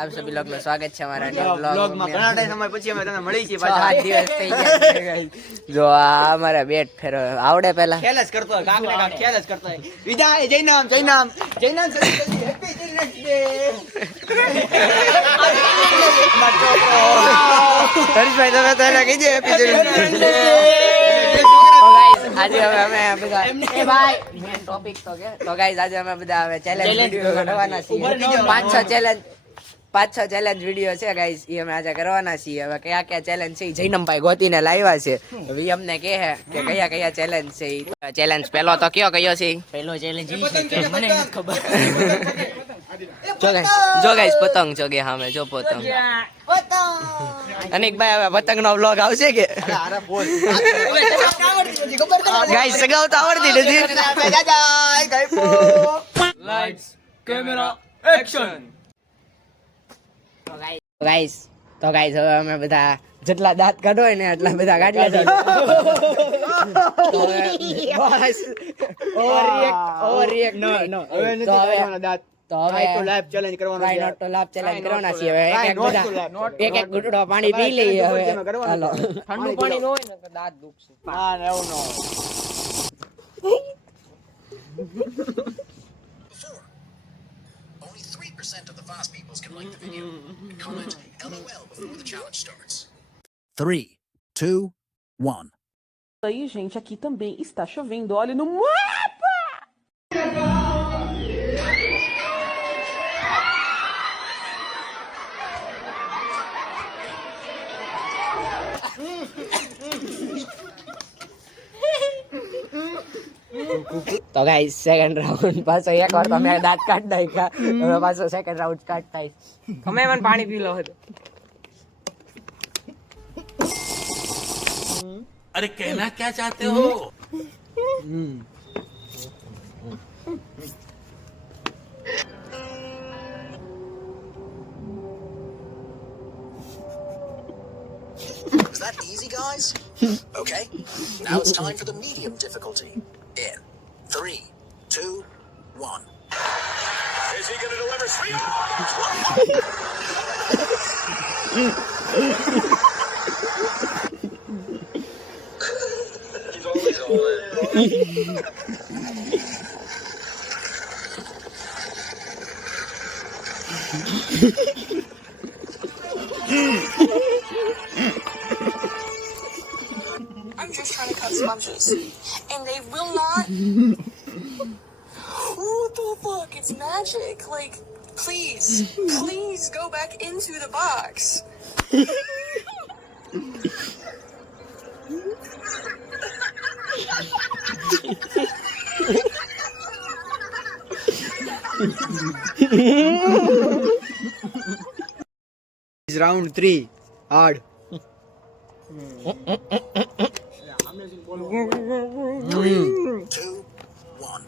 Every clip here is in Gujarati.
આપ સભી લોગ નું સ્વાગત છે અમારા ન્યુ વ્લોગ માં ઘણા ટાઈમ સમય પછી અમે તમને મળી છીએ 7 દિવસ થઈ ગયા છે ગાઈસ જો આ અમારા બેટ ફેરો આવડે પહેલા ખેલ જ કરતો હોય કાક ને કાક ખેલ જ કરતો હોય વિદાય જય નામ જલ્દી હેપી ચિલ્ડ્રન્સ ડે હરીશભાઈ તમે તો એને કહી દે હેપી ચિલ્ડ્રન્સ ડે આજે હવે અમે બધા એ ભાઈ મેન ટોપિક તો ગાઈસ આજે અમે બધા હવે ચેલેન્જ વિડિયો કરવાના છીએ 5-6 ચેલેન્જ વિડિયો છે ગાઈસ એ અમે આજે કરવાના છીએ હવે કયા ચેલેન્જ છે જૈનમભાઈ ગોતીને લાવ્યા છે હવે અમને કહે કે કયા ચેલેન્જ છે ચેલેન્જ પહેલો તો કયો છે પહેલો ચેલેન્જ ઈ છે કે મને નથી ખબર જો ગાઈસ પતંગ ચોગે સામે જો પતંગ અનિકભાઈ હવે પતંગ નો વ્લોગ આવશે કે ગાઈસ સગાવતા આવડતી નથી લાઇટ્સ કેમેરા એક્શન તો ગાઈસ હવે અમે બધા જેટલા દાંત કાઢો હોય ને એટલા બધા કાઢી લેતા ઓવરરિએક્ટ નો હવે નથી કરવાના દાંત તો હવે તો લાઈવ ચેલેન્જ કરવાનો છે નોટ તો લાઈવ ચેલેન્જ કરવાના છે હવે એક ગુટડો પાણી પી લઈએ હવે હાલો ઠંડુ પાણી ન હોય ને તો દાંત દુખશે ના એવું નો Only 3% of the fast peoples can like the video. Comment LOL before the challenge starts. 3, 2, 1. Aí, gente, aqui também está chovendo. Olha no mapa! તો ગાઈસ સેકન્ડ રાઉન્ડ પાછો એકવાર તમે દાંત કાઢ નાખ્યા હવે પાછો સેકન્ડ રાઉન્ડ કાઢતા તમે મને પાણી પી લો હતો अरे कहना क्या चाहते हो Was that easy, guys? Okay. Now it's time for the medium difficulty. In 3, 2, 1. Is he going to deliver sweet? He's always on. I'm just trying to cut sponges. And they will not. What the fuck? It's magic. Like, please go back into the box. It's round 3 hard 3, 2, 1.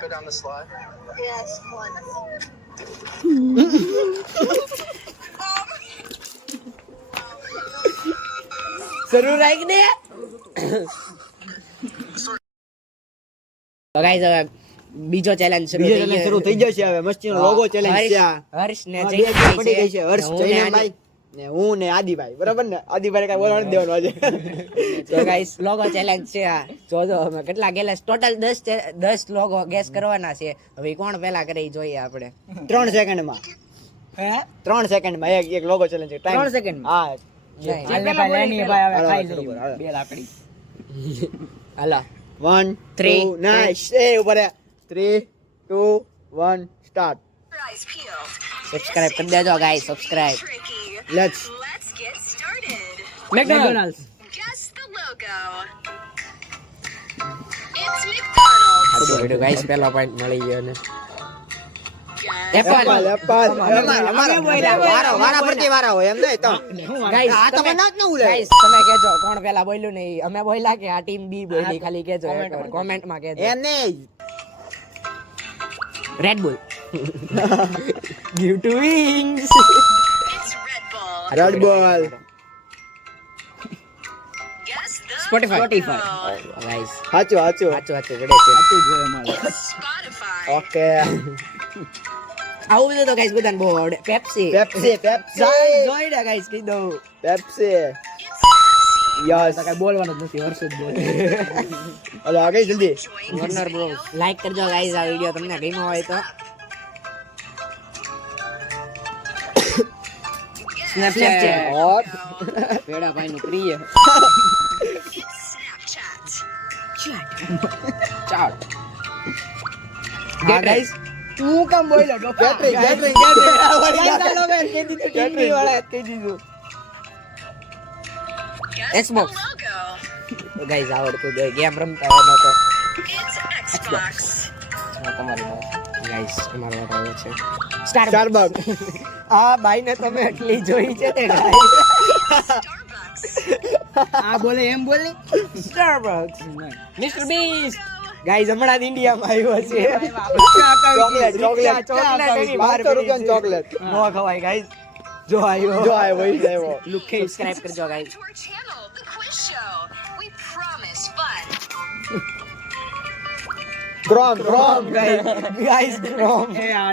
Go down the slide. Yes, one. શરૂ રાખ દે તો ગાઈસ હવે બીજો ચેલેન્જ શરૂ થઈ જશે હવે મસ્તીનો લોગો ચેલેન્જ છે આ હર્ષ ને પડી ગઈ છે હર્ષ જયનાભાઈ ને હું ને આદિભાઈ બરાબર ને આદિભાઈ કઈ બોલવા નથી દેવાનું આજે તો ગાઈસ લોગો ચેલેન્જ છે આ જોજો અમે કેટલા ગેસ ટોટલ 10 લોગો ગેસ કરવાના છે હવે કોણ પહેલા કરે જોઈએ આપણે 3 સેકન્ડમાં હે 3 સેકન્ડમાં એક લોગો ચેલેન્જ ટાઈમ 3 સેકન્ડ હા હાલે ભાઈ લેની ભાઈ હવે ખાઈ લઈએ બે લાકડી હાલો 1 3 નાઈસ એ ઉપર 3 2 1 સ્ટાર્ટ. Eyes peeled. સબસ્ક્રાઇબ કરી દેજો guys, subscribe. Tricky. Let's Let's get started. McDonald's. Guess the logo. It's McDonald's. Guys પેલો પોઈન્ટ મળી ગયો ને. Guess Apple. વારા પરથી વારા હોય એમ નહીં તો ગાઈસ આ તો તમે ના જ ન ઉલે. ગાઈસ તમે કહેજો કોણ પેલા બોલ્યું નહીં. અમે બોલ્યા કે આ ટીમ બી બોલી, ખાલી કહેજો કોમેન્ટમાં કહેજો. એમ નહીં. Red Bull. Give to wings. It's Red Bull. Red ball. Guess the Spotify. logo. Guys સાચું સાચું. સાચું સાચું ગડે છે. It's Spotify. ઓકે. આવું બધું તો ગાઈસ બધાને બહુ આવડે. પેપ્સી. પેપ્સી પેપ્સી જોઈડા ગાઈસ કહી દઉં. પેપ્સી. It's Pepsi. યસ. કઈ બોલવાનું જ નથી, હર્ષ જ બોલે. હલો આગળ જલ્દી. Enjoying Warner this bro video? Like કરજો ગાઈસ, આ વિડિયો તમને ગમ્યો હોય તો. સ્નેપચેટ. ઓર પેડા ભાઈ નું પ્રિય. It's Snapchat. ચાલ. હા ગાઈસ તું કેમ બોલ્યો ડોફા? ગેટરિંગ ગેટરિંગ કેટરી વાળા કહી દીધું. Guess Xbox. the logo. Guys આવડતું ગેમ રમતા હોય તો It's Xbox. તમારી ગાઈસ અમારો વારો આવ્યો છે. સ્ટારબક્સ. આ બાઈ ને તમે એટલી જોઈ છે તે ગાઈસ. Starbucks. આ બોલે એમ બોલે. Starbucks. Mister Beast. Logo. Guys હમણાં જ ઇન્ડિયામાં આવ્યો છે. ચોકલેટ ચોકલેટ ચોકલેટ એની બહાર 500 રૂપિયાની ચોકલેટ. નો ખવાય ગાઈસ. જો આવ્યો. જો આ વહી આવ્યો. સબસ્ક્રાઇબ કરજો guys. To our channel, The Quiz Show. We promise fun. Chrome chrome. Guys chrome. એ આ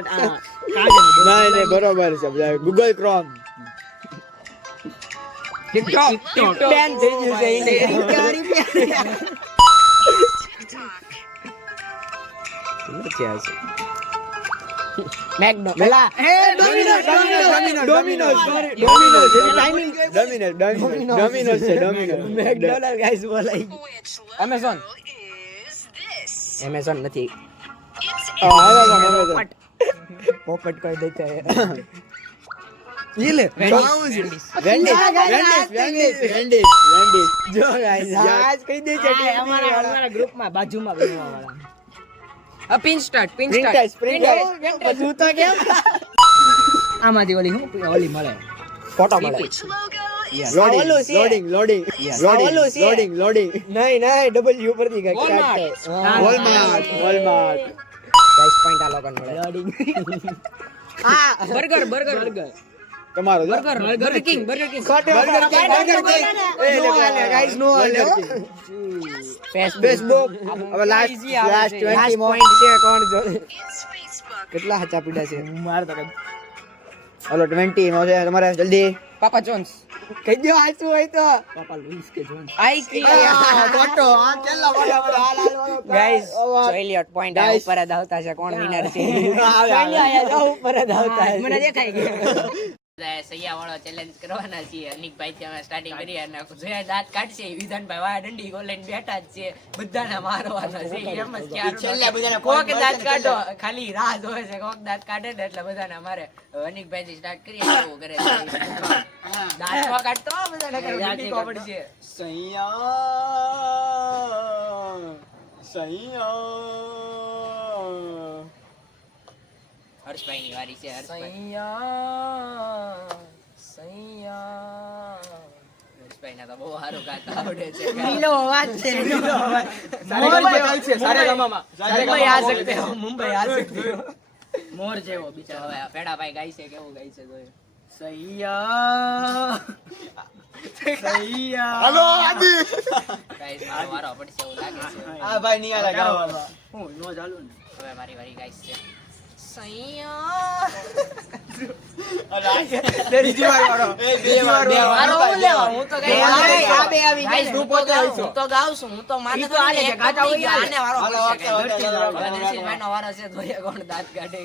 નહીં નહીં બરોબર છે ગૂગલ ક્રોમ. ટિકટોક બેન થઈ ગયું છે TikTok. મેકડો પેલા ડોમિનોઝ છે ડોમિનોઝ છે ડોમિનોઝ. મેકડોનાલ્ડ ગાઈસ બોલાઈ. Which logo Amazon. is this? Amazon નથી. It's પોપટ કરી દેતા હે. વેન્ડીસ. જો ગાઈસ આજ કહી દે છે અમારા ગ્રુપમાં બાજુમાં બનવાવાળા. Pin start સ્પ્રિંટર્સ. તું તો કેમ આમાંથી ઓલી હું ઓલી મળે. ફોટો મળે. which logo is લોડિંગ નહીં ડબલ્યુ પરથી ગઈ. વોલમાર્ટ. ગાઈસ પોઈન્ટ આ લોકોને મળે. બર્ગર તમારો જો. બર્ગર કિંગ ગાઈસ નો ફેસબુક ફેસબુક. હવે લાસ્ટ 20 મો. પોઈન્ટ છે કોણ જો It's Facebook. કેટલા હાચા પીડા છે. માર તો કઈ હલો 20 મો છે તમારે જલ્દી. પાપા જોન્સ કહી દો આસુ હોય તો પાપા લુઈસ કે જોન. આઈ ફોટો આ કેટલા વાળા ગાઈસ ચોઈલિયટ પોઈન્ટ આ ઉપર જ આવતા છે. કોણ વિનર છે? ચોઈલિયટ આ ઉપર જ આવતા છે. મને દેખાઈ ગયું. સૈયા વાળો ચેલેન્જ કરવાના છીએ. અનિકભાઈ થી અમે સ્ટાર્ટિંગ કરી અને જે દાંત કાઢશે એ વિધાનભાઈ વાહ દંડી ગોલેન બેઠા જ છે. બધાને મારવાના છે. એમ જ ક્યાર કોક દાંત કાઢો ખાલી રાહ જોવે છે. કોક દાંત કાઢે ને એટલે બધાને મારે. અનિકભાઈ થી સ્ટાર્ટ કરીએ કેવું કરે છે. દાંત નો કાઢતો બધાને દંડી કોપડ છે. હર્ષભાઈ ની વારી છે. હર્ષભાઈ ના તો બહુ સારું ગાતા આવડે છે. લીલો અવાજ છે. મુંબઈ આ શકતે હો, મુંબઈ આ શકતે હો. મોર જેવો બિચારો. હવે આ પેડાભાઈ ગાય છે કેવું ગાય છે જોયું. સૈયા હલો આદિ. ગાઈસ મારો વારો પડશે એવું લાગે છે. આ ભાઈ ની આલા ગાવાનો. હું નો ચાલુ ને. હવે મારી વારી ગાઈસ છે. બીજી વાર વાળો. વારો હું લેવા? હું તો ગાઈસ આ બે આવી ગાઈસ હું તો ગાઉં છું. હું તો માને તો આને છે, ગાતા હોય ગયા. આને વારો હાલો, પડશે. ઓકે, ઓકે, હવે ઓકે. દર્શનભાઈનો વારો છે. જોઈએ કોણ દાંત કાઢે.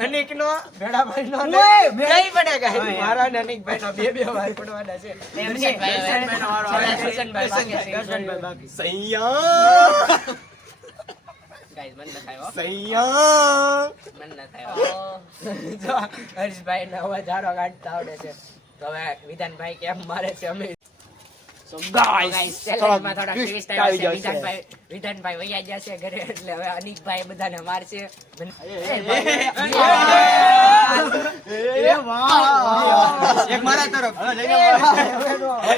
અનિકનો ભેડાભાઈનો ને કઈ પડે ગાય મારા ને અનિકભાઈનો બે વાર પડવાના છે દર્શનભાઈનો વારો આવે છે દર્શનભાઈ બાકી ગાઈસ મન ન થાય મન ન થાય જો હર્ષભાઈ ને અવાજ હારો કાઢતા આવડે છે તો હવે વિધાનભાઈ કેમ મારે છે અમે સો ગાઈસ ચેલેન્જમાં થોડા ટ્વિસ્ટ આવ્યા છે વિધાનભાઈ વૈયા ગયા છે ઘરે એટલે હવે અનિકભાઈ બધાને મારશે એક મારા તરફ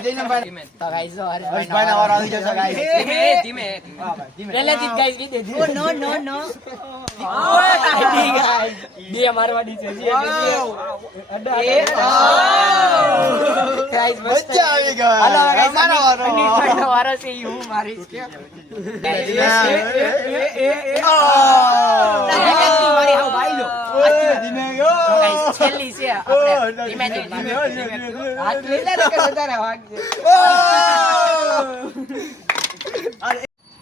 જયનામભાઈ તો ગાઈસ જો હર્ષભાઈ ના વારો આવી જશે ગાઈસ ધીમે પહેલેથી જ ગાઈસ કીધે નો બે મારવાની છે ગાઈસ મજા આવી ગઈ હાલો ગાઈસ મારો વારો અનિકભાઈનો વારો છે ઈ હું મારીશ કે છેલ્લી છે આપણે ધીમે હાથ લઈ લે કે વધારે વાગજે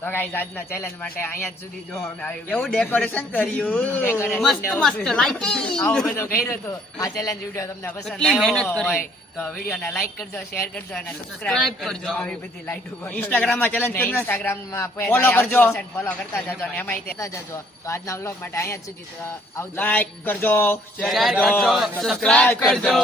તો ગાઈસ આજના ચેલેન્જ માટે અહીંયા જ સુધી જો અમે આવી કેવું ડેકોરેશન કર્યું મસ્ત લાઇટિંગ આવો બધો કર્યો તો આ ચેલેન્જ વિડિયો તમને પસંદ આવ્યો હોય તો વિડિયોને લાઈક કરજો શેર કરજો અને સબસ્ક્રાઇબ કરજો આવી બધી લાઈટો Instagram માં challenge કરજો ઇન્સ્ટાગ્રામમાં Follow કરજો. ફોલો કરતા જજો અને એમાંય તેતા જજો તો આજના વ્લોગ માટે અહીંયા જ સુધી આવજો લાઈક કરજો શેર કરજો સબસ્ક્રાઇબ કરજો